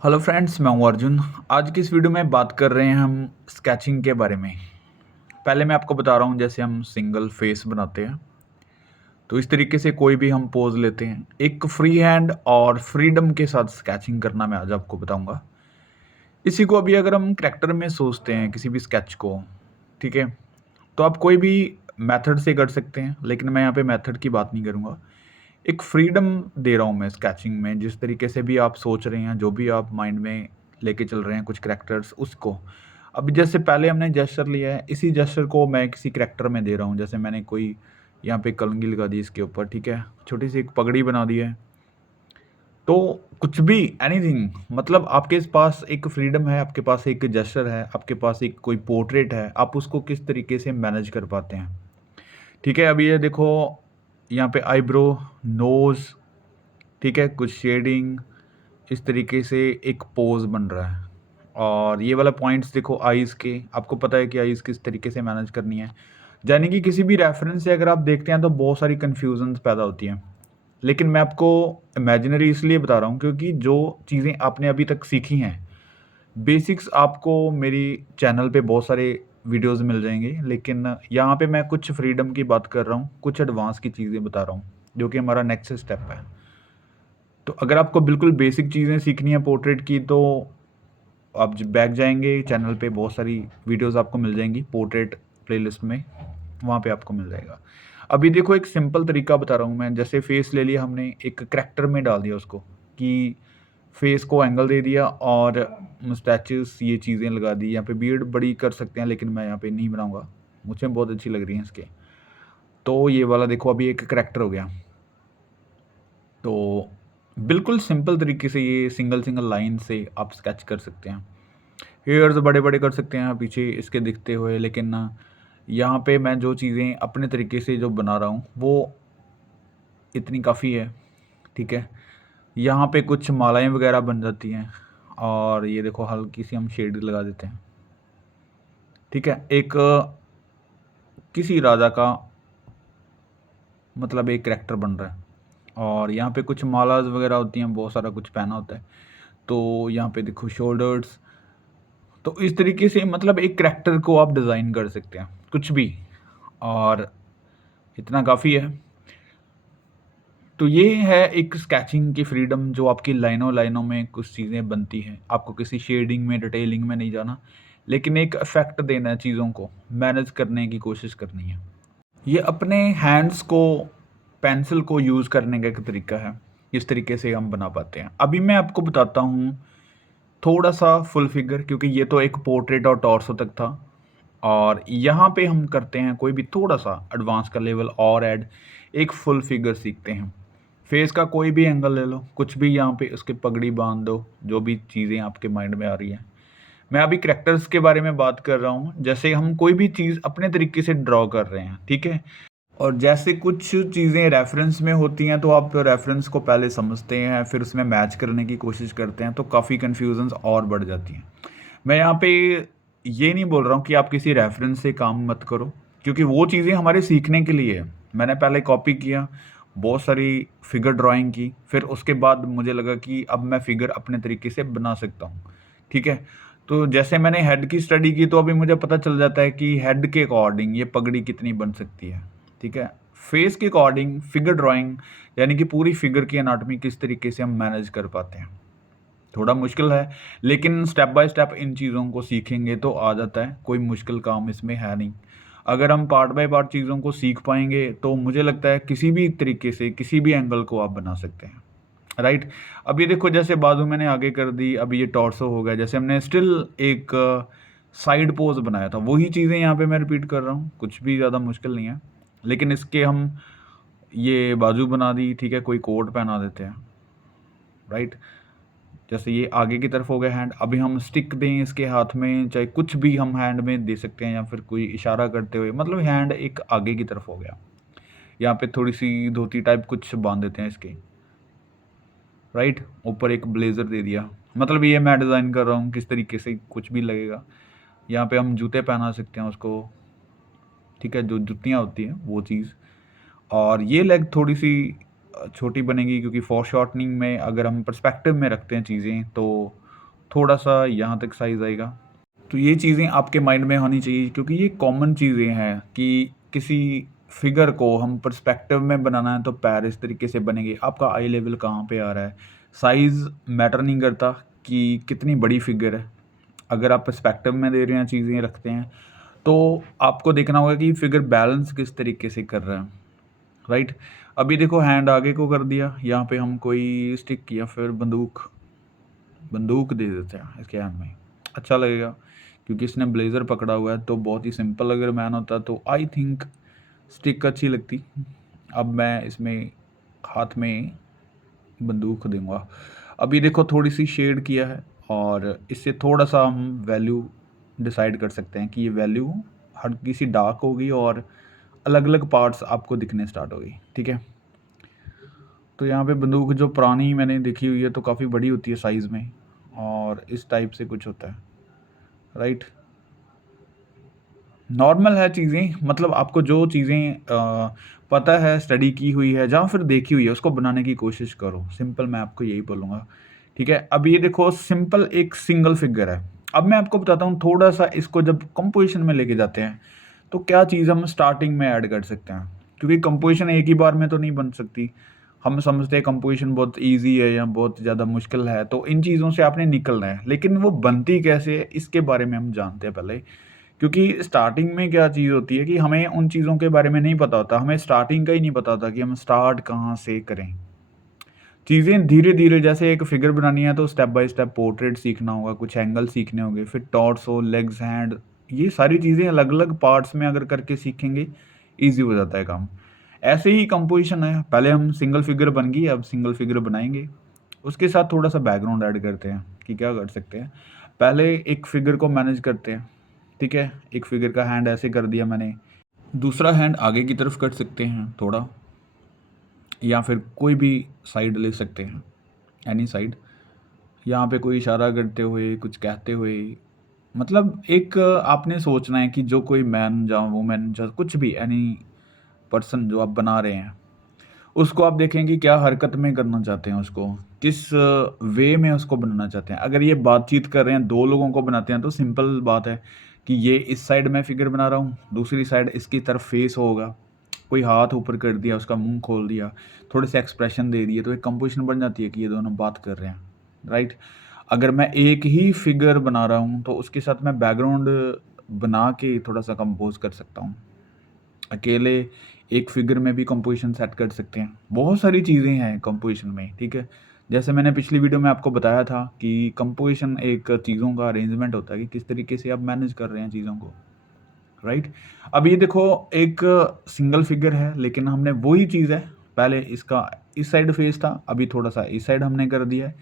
Hello friends, मैं हूं अर्जुन। आज की इस वीडियो में बात कर रहे हैं हम स्केचिंग के बारे में। पहले मैं आपको बता रहा हूं, जैसे हम सिंगल फेस बनाते हैं तो इस तरीके से कोई भी हम पोज लेते हैं। एक फ्री हैंड और फ्रीडम के साथ स्केचिंग करना मैं आज आपको बताऊंगा। इसी को अभी अगर हम करैक्टर में सोचते हैं किसी भी स्केच को, ठीक है, तो आप कोई भी मेथड से कर सकते हैं, लेकिन मैं यहाँ पे मेथड की बात नहीं करूँगा। एक फ्रीडम दे रहा हूँ मैं स्केचिंग में, जिस तरीके से भी आप सोच रहे हैं, जो भी आप माइंड में लेके चल रहे हैं कुछ करैक्टर्स, उसको अभी जैसे पहले हमने जेस्चर लिया है, इसी जेस्चर को मैं किसी करैक्टर में दे रहा हूँ। जैसे मैंने कोई यहाँ पे कलंगी लगा दी इसके ऊपर, ठीक है, छोटी सी एक पगड़ी बना दी है। तो कुछ भी, एनीथिंग, मतलब आपके पास एक फ्रीडम है, आपके पास एक जेस्चर है, आपके पास एक कोई पोर्ट्रेट है, आप उसको किस तरीके से मैनेज कर पाते हैं। ठीक है, अभी ये देखो, यहाँ पे आईब्रो, नोज़, ठीक है, कुछ शेडिंग, इस तरीके से एक पोज़ बन रहा है। और ये वाला पॉइंट्स देखो आईज़ के, आपको पता है कि आईज़ किस तरीके से मैनेज करनी है। यानी कि किसी भी रेफ़रेंस से अगर आप देखते हैं तो बहुत सारी कन्फ्यूज़न्स पैदा होती हैं। लेकिन मैं आपको इमेजिनरी इसलिए बता रहा हूँ क्योंकि जो चीज़ें आपने अभी तक सीखी हैं, बेसिक्स आपको मेरी चैनल पे बहुत सारे वीडियोज़ मिल जाएँगे, लेकिन यहाँ पे मैं कुछ फ्रीडम की बात कर रहा हूँ, कुछ एडवांस की चीज़ें बता रहा हूँ, जो कि हमारा नेक्स्ट स्टेप है। तो अगर आपको बिल्कुल बेसिक चीज़ें सीखनी है पोर्ट्रेट की, तो आप ज बैक जाएँगे, चैनल पे बहुत सारी वीडियोज़ आपको मिल जाएँगी पोर्ट्रेट प्लेलिस्ट में, वहाँ पे आपको मिल जाएगा। अभी देखो, एक सिंपल तरीका बता रहा हूँ मैं, जैसे फेस ले लिया हमने, एक करैक्टर में डाल दिया उसको, कि फेस को एंगल दे दिया और मुस्टैचेस ये चीज़ें लगा दी। यहाँ पे बियर्ड बड़ी कर सकते हैं, लेकिन मैं यहाँ पे नहीं बनाऊँगा, मुझे बहुत अच्छी लग रही हैं इसके। तो ये वाला देखो, अभी एक करैक्टर हो गया। तो बिल्कुल सिंपल तरीके से ये सिंगल लाइन से आप स्केच कर सकते हैं। हेयर्स बड़े-बड़े कर सकते हैं पीछे इसके दिखते हुए, लेकिन यहाँ पे मैं जो चीज़ें अपने तरीके से जो बना रहा हूँ, वो इतनी काफ़ी है, ठीक है। यहाँ पे कुछ मालाएँ वगैरह बन जाती हैं, और ये देखो हल्की सी हम शेड लगा देते हैं, ठीक है। एक किसी राजा का मतलब एक करैक्टर बन रहा है, और यहाँ पे कुछ मालाज़ वगैरह होती हैं, बहुत सारा कुछ पहना होता है। तो यहाँ पे देखो शोल्डर्स, तो इस तरीके से मतलब एक करैक्टर को आप डिज़ाइन कर सकते हैं, कुछ भी, और इतना काफ़ी है। तो ये है एक स्केचिंग की फ्रीडम, जो आपकी लाइनों-लाइनों में कुछ चीज़ें बनती हैं। आपको किसी शेडिंग में, डिटेलिंग में नहीं जाना, लेकिन एक इफ़ेक्ट देना है चीज़ों को, मैनेज करने की कोशिश करनी है। ये अपने हैंड्स को, पेंसिल को यूज़ करने का एक तरीका है, इस तरीके से हम बना पाते हैं। अभी मैं आपको बताता हूँ थोड़ा-सा फुल फिगर, क्योंकि ये तो एक पोर्ट्रेट और टॉर्सो तक था, और यहाँ पे हम करते हैं कोई भी थोड़ा-सा एडवांस का लेवल और ऐड, एक फुल फिगर सीखते हैं। फेस का कोई भी एंगल ले लो, कुछ भी यहाँ पे उसकी पगड़ी बाँध दो, जो भी चीज़ें आपके माइंड में आ रही हैं। मैं अभी करैक्टर्स के बारे में बात कर रहा हूँ, जैसे हम कोई भी चीज़ अपने तरीके से ड्रॉ कर रहे हैं, ठीक है? और जैसे कुछ चीज़ें रेफ़रेंस में होती हैं, तो आप रेफ़रेंस को पहले समझते हैं, फिर उसमें मैच करने की कोशिश करते हैं, तो काफ़ी कन्फ्यूज़न्स और बढ़ जाती हैं। मैं यहाँ पे ये नहीं बोल रहा हूँ कि आप किसी रेफ़रेंस से काम मत करो, क्योंकि वो चीज़ें हमारे सीखने के लिए है। मैंने पहले कॉपी किया, बहुत सारी फ़िगर ड्राइंग की, फिर उसके बाद मुझे लगा कि अब मैं फ़िगर अपने तरीके से बना सकता हूँ, ठीक है? तो जैसे मैंने हेड की स्टडी की, तो अभी मुझे पता चल जाता है कि हेड के अकॉर्डिंग ये पगड़ी कितनी बन सकती है, ठीक है? फेस के अकॉर्डिंग फिगर ड्राइंग, यानी कि पूरी फिगर की एनाटॉमी किस तरीके से हम मैनेज कर पाते हैं। थोड़ा मुश्किल है, लेकिन स्टेप बाय स्टेप इन चीज़ों को सीखेंगे तो आ जाता है, कोई मुश्किल काम इसमें है नहीं। अगर हम पार्ट बाय पार्ट चीज़ों को सीख पाएँगे, तो मुझे लगता है किसी भी तरीके से, किसी भी एंगल को आप बना सकते हैं, राइट? अब ये देखो, जैसे बाजू मैंने आगे कर दी, अभी ये टॉर्सो हो गया, जैसे हमने स्टिल एक साइड पोज़ बनाया था, वही चीज़ें यहाँ पे मैं रिपीट कर रहा हूँ, कुछ भी ज़्यादा मुश्किल नहीं है। लेकिन इसके हम ये बाजू बना दी, ठीक है, कोई कोट पहना देते हैं, राइट? जैसे ये आगे की तरफ हो गया हैंड, अभी हम स्टिक दें इसके हाथ में, चाहे कुछ भी हम हैंड में दे सकते हैं, या फिर कोई इशारा करते हुए, मतलब हैंड एक आगे की तरफ हो गया। यहाँ पे थोड़ी-सी धोती टाइप कुछ बाँध देते हैं इसके, राइट? ऊपर एक ब्लेज़र दे दिया, मतलब ये मैं डिज़ाइन कर रहा हूँ किस तरीके से कुछ भी लगेगा। यहाँ पे हम जूते पहना सकते हैं उसको, ठीक है, जो जुतियाँ होती हैं वो चीज़। और ये लेग थोड़ी-सी छोटी बनेगी, क्योंकि फ़ॉरशॉर्टनिंग में अगर हम पर्सपेक्टिव में रखते हैं चीज़ें, तो थोड़ा-सा यहाँ तक साइज़ आएगा। तो ये चीज़ें आपके माइंड में होनी चाहिए क्योंकि ये कॉमन चीज़ें हैं कि किसी फिगर को हम पर्सपेक्टिव में बनाना है तो पैर इस तरीके से बनेंगे। आपका आई लेवल कहाँ पे आ रहा है? साइज़ मैटर नहीं करता कि कितनी बड़ी फिगर है। अगर आप पर्सपेक्टिव में दे रहे हैं, चीज़ें रखते हैं, तो आपको देखना होगा कि फिगर बैलेंस किस तरीके से कर रहा है, राइट? अभी देखो हैंड आगे को कर दिया, यहाँ पे हम कोई स्टिक या फिर बंदूक दे देते हैं इसके हैंड में, अच्छा लगेगा क्योंकि इसने ब्लेज़र पकड़ा हुआ है। तो बहुत ही सिंपल अगर मैन होता तो आई थिंक स्टिक अच्छी लगती। अब मैं इसमें हाथ में बंदूक दूँगा। अब ये देखो थोड़ी-सी शेड किया है और इससे थोड़ा-सा हम वैल्यू डिसाइड कर सकते हैं कि ये वैल्यू हल्की-सी डार्क होगी और अलग-अलग पार्ट्स आपको दिखने स्टार्ट होगी, ठीक है? तो यहाँ पे बंदूक जो पुरानी मैंने देखी हुई है तो काफ़ी बड़ी होती है साइज़ में और इस टाइप से कुछ होता है, राइट? नॉर्मल है चीज़ें, मतलब आपको जो चीज़ें पता है, स्टडी की हुई है, जहाँ फिर देखी हुई है, उसको बनाने की कोशिश करो। सिंपल मैं आपको यही बोलूँगा, ठीक है? अब ये देखो सिंपल एक सिंगल फिगर है। अब मैं आपको बताता हूँ थोड़ा-सा इसको जब कंपोज़िशन में लेके जाते हैं, तो क्या चीज़ हम स्टार्टिंग में ऐड कर सकते हैं? क्योंकि कंपोज़िशन एक ही बार में तो नहीं बन सकती। हम समझते हैं कंपोज़िशन बहुत ईज़ी है या बहुत ज़्यादा मुश्किल है, तो इन चीज़ों से आपने निकलना है। लेकिन वो बनती कैसे है, इसके बारे में हम जानते हैं पहले। क्योंकि स्टार्टिंग में क्या चीज़ होती है कि हमें उन चीज़ों के बारे में नहीं पता होता, हमें स्टार्टिंग का ही नहीं पता होता कि हम स्टार्ट कहाँ से करें। चीज़ें धीरे-धीरे जैसे एक फ़िगर बनानी है तो स्टेप बाय स्टेप पोर्ट्रेट सीखना होगा, कुछ एंगल सीखने होंगे, फिर टॉर्सो, लेग्स, हैंड, ये सारी चीज़ें अलग-अलग पार्ट्स में अगर करके सीखेंगे, ईज़ी हो जाता है काम। ऐसे ही कंपोज़िशन है, पहले हम सिंगल फ़िगर बन गई, अब सिंगल फ़िगर बनाएँगे। उसके साथ थोड़ा-सा बैकग्राउंड ऐड करते हैं कि क्या कर सकते हैं। पहले एक फ़िगर को मैनेज करते हैं, ठीक है? एक फ़िगर का हैंड ऐसे कर दिया मैंने, दूसरा हैंड आगे की तरफ कर सकते हैं थोड़ा या फिर कोई भी साइड ले सकते हैं, एनी साइड। यहाँ पे कोई इशारा करते हुए, कुछ कहते हुए, मतलब एक आपने सोचना है कि जो कोई मैन या वुमेन या कुछ भी एनी पर्सन जो आप बना रहे हैं, उसको आप देखें कि क्या हरकत में करना चाहते हैं उसको, किस वे में उसको बनाना चाहते हैं। अगर ये बातचीत कर रहे हैं, 2 लोगों को बनाते हैं तो सिंपल बात है कि ये इस साइड मैं फ़िगर बना रहा हूँ, दूसरी साइड इसकी तरफ फेस होगा। कोई हाथ ऊपर कर दिया, उसका मुँह खोल दिया, थोड़े से एक्सप्रेशन दे दिए, तो एक कंपोज़िशन बन जाती है कि ये दोनों बात कर रहे हैं, राइट? अगर मैं एक ही फ़िगर बना रहा हूँ, तो उसके साथ मैं बैकग्राउंड बना के थोड़ा-सा कंपोज़ कर सकता हूँ। अकेले एक फ़िगर में भी कंपोज़िशन सेट कर सकते हैं। बहुत सारी चीज़ें हैं कंपोज़िशन में, ठीक है? जैसे मैंने पिछली वीडियो में आपको बताया था कि कंपोज़िशन एक चीज़ों का अरेंजमेंट होता है कि किस तरीके से आप मैनेज कर रहे हैं चीज़ों को, राइट? अब ये देखो एक सिंगल फ़िगर है, लेकिन हमने वही चीज़ है, पहले इसका इस साइड फ़ेस था, अभी थोड़ा-सा इस साइड हमने कर दिया है।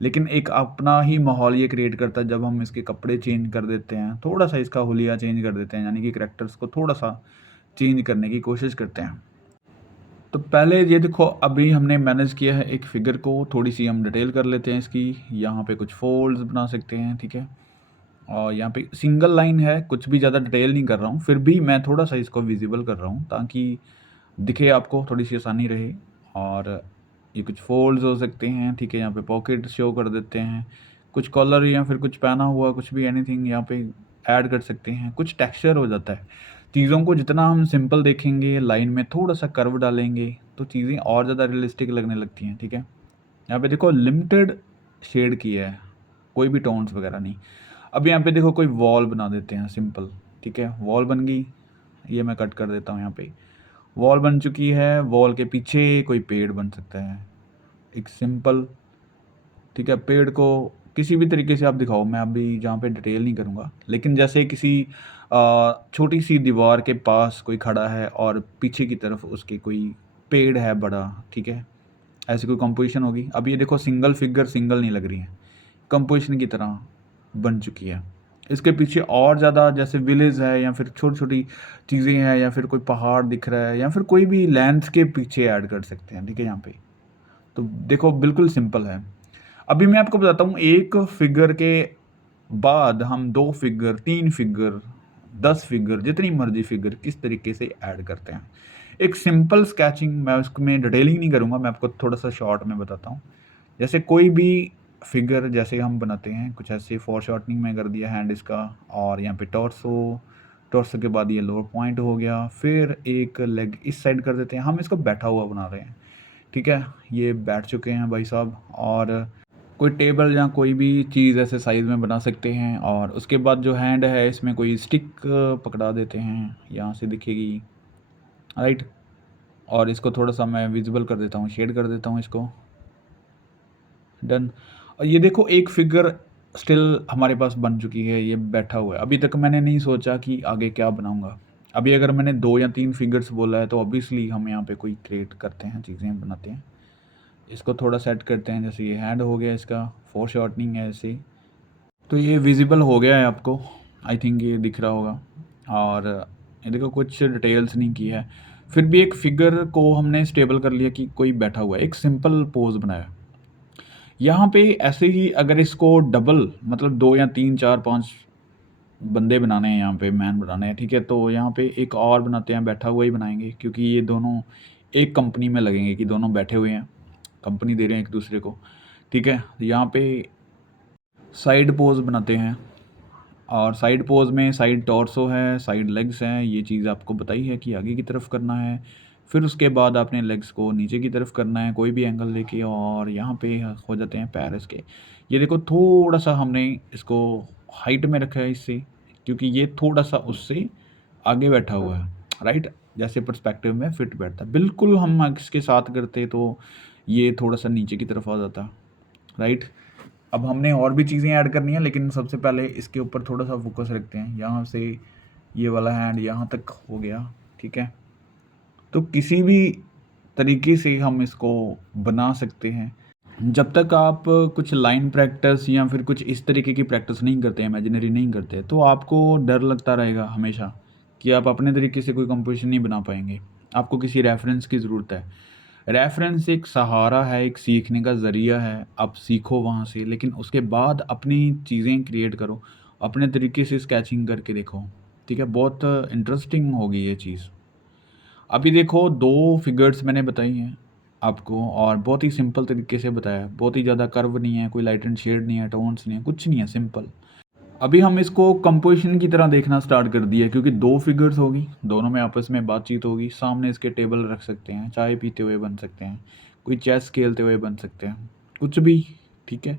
लेकिन एक अपना ही माहौल ये क्रिएट करता है जब हम इसके कपड़े चेंज कर देते हैं, थोड़ा-सा इसका हुलिया चेंज कर देते हैं, यानी कि कैरेक्टर्स को थोड़ा-सा चेंज करने की कोशिश करते हैं। तो पहले ये देखो अभी हमने मैनेज किया है एक फ़िगर को, थोड़ी-सी हम डिटेल कर लेते हैं इसकी। यहाँ पे कुछ फ़ोल्ड्स बना सकते हैं, ठीक है? और यहाँ पे सिंगल लाइन है, कुछ भी ज़्यादा डिटेल नहीं कर रहा हूँ, फिर भी मैं थोड़ा-सा इसको विज़िबल कर रहा हूँ ताकि दिखे आपको, थोड़ी-सी आसानी रहे। और ये कुछ फ़ोल्ड्स हो सकते हैं, ठीक है? यहाँ पे पॉकेट शो कर देते हैं, कुछ कॉलर या फिर कुछ पहना हुआ कुछ भी एनीथिंग यहाँ पे ऐड कर सकते हैं, कुछ टेक्सचर हो जाता है। चीज़ों को जितना हम सिंपल देखेंगे, लाइन में थोड़ा-सा कर्व डालेंगे, तो चीज़ें और ज़्यादा रियलिस्टिक लगने लगती हैं, ठीक है? यहाँ पे देखो लिमिटेड शेड किया है, कोई भी टोन्स वगैरह नहीं। अब यहाँ पे देखो कोई वॉल बना देते हैं सिंपल, ठीक है? वॉल बन गई, ये मैं कट कर देता हूँ यहाँ पे। वॉल बन चुकी है, वॉल के पीछे कोई पेड़ बन सकता है, एक सिंपल, ठीक है? पेड़ को किसी भी तरीके से आप दिखाओ, मैं अभी जहाँ पे डिटेल नहीं करूँगा। लेकिन जैसे किसी छोटी-सी दीवार के पास कोई खड़ा है और पीछे की तरफ उसके कोई पेड़ है बड़ा, ठीक है? ऐसी कोई कंपोज़िशन होगी। अब ये देखो सिंगल फिगर सिंगल नहीं लग रही है, कंपोज़िशन की तरह बन चुकी है। इसके पीछे और ज़्यादा जैसे विलेज है या फिर छोटी-छोटी चीज़ें हैं या फिर कोई पहाड़ दिख रहा है या फिर कोई भी लैंडस्केप पीछे ऐड कर सकते हैं, ठीक है? यहाँ पे। तो देखो बिल्कुल सिंपल है। अभी मैं आपको बताता हूँ एक फिगर के बाद हम 2 फिगर, 3 फिगर, 10 फिगर, जितनी मर्ज़ी फिगर किस तरीके से ऐड करते हैं। एक सिंपल स्केचिंग मैं उसमें डिटेलिंग नहीं करूँगा, मैं आपको थोड़ा-सा शॉर्ट में बताता हूँ। जैसे कोई भी फिगर जैसे हम बनाते हैं कुछ ऐसे फोर शॉर्टनिंग में कर दिया हैंड इसका, और यहाँ पे टॉर्सो के बाद ये लोअर पॉइंट हो गया, फिर एक लेग इस साइड कर देते हैं, हम इसको बैठा हुआ बना रहे हैं। ठीक है, ये बैठ चुके हैं भाई साहब, और कोई टेबल या कोई भी चीज़ ऐसे साइज़ में बना सकते हैं। और उसके बाद जो हैंड है इसमें कोई स्टिक पकड़ा देते हैं, यहाँ से दिखेगी, राइट। और इसको थोड़ा सा मैं विजिबल कर देता हूँ, शेड कर देता हूँ इसको, डन। और ये देखो एक फिगर स्टिल हमारे पास बन चुकी है, ये बैठा हुआ है। अभी तक मैंने नहीं सोचा कि आगे क्या बनाऊंगा। अभी अगर मैंने 2 या 3 फिगर्स बोला है तो ऑब्वियसली हम यहाँ पे कोई क्रिएट करते हैं, चीज़ें बनाते हैं। इसको थोड़ा सेट करते हैं, जैसे ये हैंड हो गया इसका, फोर शॉर्टनिंग है ऐसे। तो ये विजिबल हो गया है आपको, आई थिंक ये दिख रहा होगा। और ये देखो कुछ डिटेल्स नहीं की है, फिर भी एक फिगर को हमने स्टेबल कर लिया कि कोई बैठा हुआ है, एक सिंपल पोज बनाया। यहाँ पे ऐसे ही अगर इसको डबल मतलब 2 या 3 4 5 बंदे बनाने हैं, यहाँ पे मैन बनाने हैं, ठीक है, तो यहाँ पे एक और बनाते हैं, बैठा हुआ ही बनाएंगे, क्योंकि ये दोनों एक कंपनी में लगेंगे कि दोनों बैठे हुए हैं, कंपनी दे रहे हैं एक दूसरे को। ठीक है, यहाँ पे साइड पोज बनाते हैं, और साइड पोज में साइड टॉर्सो है, साइड लेग्स हैं, ये चीज़ आपको बताई है कि आगे की तरफ करना है। फिर उसके बाद आपने लेग्स को नीचे की तरफ करना है कोई भी एंगल लेके, और यहाँ पे हो जाते हैं पैर इसके। ये देखो थोड़ा सा हमने इसको हाइट में रखा है इससे, क्योंकि ये थोड़ा सा उससे आगे बैठा हुआ है, राइट। जैसे पर्सपेक्टिव में फिट बैठता है, बिल्कुल हम इसके साथ करते तो ये थोड़ा सा नीचे की तरफ आ जाता, राइट। अब हमने और भी चीज़ें ऐड करनी है, लेकिन सबसे पहले इसके ऊपर थोड़ा सा फोकस रखते हैं। यहाँ से ये वाला हैंड यहाँ तक हो गया, ठीक है। तो किसी भी तरीके से हम इसको बना सकते हैं। जब तक आप कुछ लाइन प्रैक्टिस या फिर कुछ इस तरीके की प्रैक्टिस नहीं करते, इमेजिनरी नहीं करते, तो आपको डर लगता रहेगा हमेशा कि आप अपने तरीके से कोई कंपोजिशन नहीं बना पाएंगे। आपको किसी रेफरेंस की ज़रूरत है। रेफरेंस एक सहारा है, एक सीखने का ज़रिया है, आप सीखो वहाँ से, लेकिन उसके बाद अपनी चीज़ें क्रिएट करो, अपने तरीके से स्केचिंग करके देखो, ठीक है। बहुत इंटरेस्टिंग होगी ये चीज़। अभी देखो 2 फिगर्स मैंने बताई हैं आपको, और बहुत ही सिंपल तरीके से बताया है, बहुत ही ज़्यादा कर्व नहीं है, कोई लाइट एंड शेड नहीं है, टोन्स नहीं है, कुछ नहीं है, सिंपल। अभी हम इसको कंपोजिशन की तरह देखना स्टार्ट कर दिया, क्योंकि 2 फिगर्स होगी, दोनों में आपस में बातचीत होगी, सामने इसके टेबल रख सकते हैं, चाय पीते हुए बन सकते हैं, कोई चेस खेलते हुए बन सकते हैं, कुछ भी, ठीक है।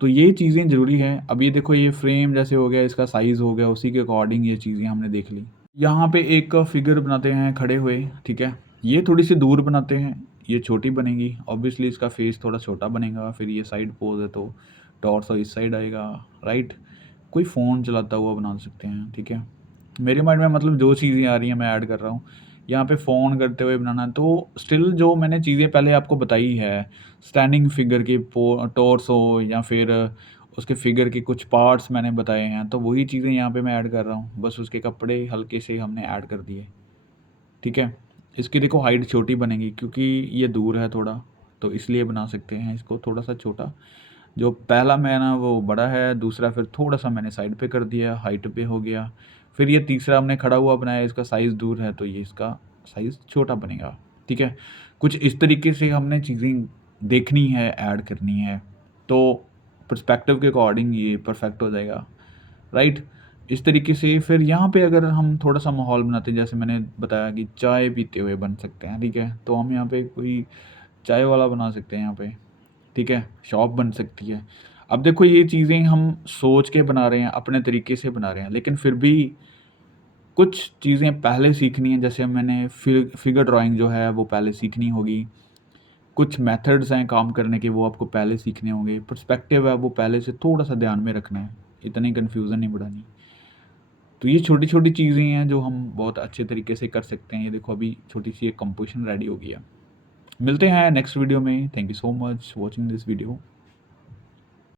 तो ये चीज़ें ज़रूरी हैं। अब ये देखो ये फ्रेम जैसे हो गया, इसका साइज़ हो गया, उसी के अकॉर्डिंग ये चीज़ें हमने देख ली। यहाँ पे एक फिगर बनाते हैं खड़े हुए, ठीक है। ये थोड़ी सी दूर बनाते हैं, ये छोटी बनेगी, ऑब्वियसली इसका फेस थोड़ा छोटा बनेगा। फिर ये साइड पोज है तो टॉर्सो इस साइड आएगा, राइट। कोई फ़ोन चलाता हुआ बना सकते हैं, ठीक है। मेरे माइंड में मतलब जो चीज़ें आ रही हैं मैं ऐड कर रहा हूँ। यहाँ पे फ़ोन करते हुए बनाना है, तो स्टिल जो मैंने चीज़ें पहले आपको बताई है, स्टैंडिंग फिगर की टॉर्सो या फिर उसके फिगर के कुछ पार्ट्स मैंने बताए हैं, तो वही चीज़ें यहाँ पे मैं ऐड कर रहा हूँ, बस उसके कपड़े हल्के से हमने ऐड कर दिए, ठीक है। इसकी देखो हाइट छोटी बनेगी, क्योंकि ये दूर है थोड़ा, तो इसलिए बना सकते हैं इसको थोड़ा सा छोटा। जो पहला मैं ना वो बड़ा है, दूसरा फिर थोड़ा सा मैंने साइड पे कर दिया, हाइट पे हो गया। फिर ये तीसरा हमने खड़ा हुआ बनाया, इसका साइज़ दूर है तो ये इसका साइज़ छोटा बनेगा, ठीक है। कुछ इस तरीके से हमने चीज़ें देखनी है, ऐड करनी है, तो पर्सपेक्टिव के अकॉर्डिंग ये परफेक्ट हो जाएगा, राइट। इस तरीके से फिर यहाँ पे अगर हम थोड़ा सा माहौल बनाते हैं, जैसे मैंने बताया कि चाय पीते हुए बन सकते हैं, ठीक है, तो हम यहाँ पे कोई चाय वाला बना सकते हैं यहाँ पे, ठीक है, शॉप बन सकती है। अब देखो ये चीज़ें हम सोच के बना रहे हैं, अपने तरीके से बना रहे हैं, लेकिन फिर भी कुछ चीज़ें पहले सीखनी है। जैसे मैंने फिगर ड्राइंग जो है वो पहले सीखनी होगी, कुछ मेथड्स हैं काम करने के वो आपको पहले सीखने होंगे, पर्सपेक्टिव है वो पहले से थोड़ा सा ध्यान में रखना है, इतनी कन्फ्यूज़न नहीं बढ़ानी। तो ये छोटी-छोटी चीज़ें हैं जो हम बहुत अच्छे तरीके से कर सकते हैं। ये देखो अभी छोटी-सी एक कंपोज़िशन रेडी हो गई है। मिलते हैं नेक्स्ट वीडियो में। Thank you so much watching this video.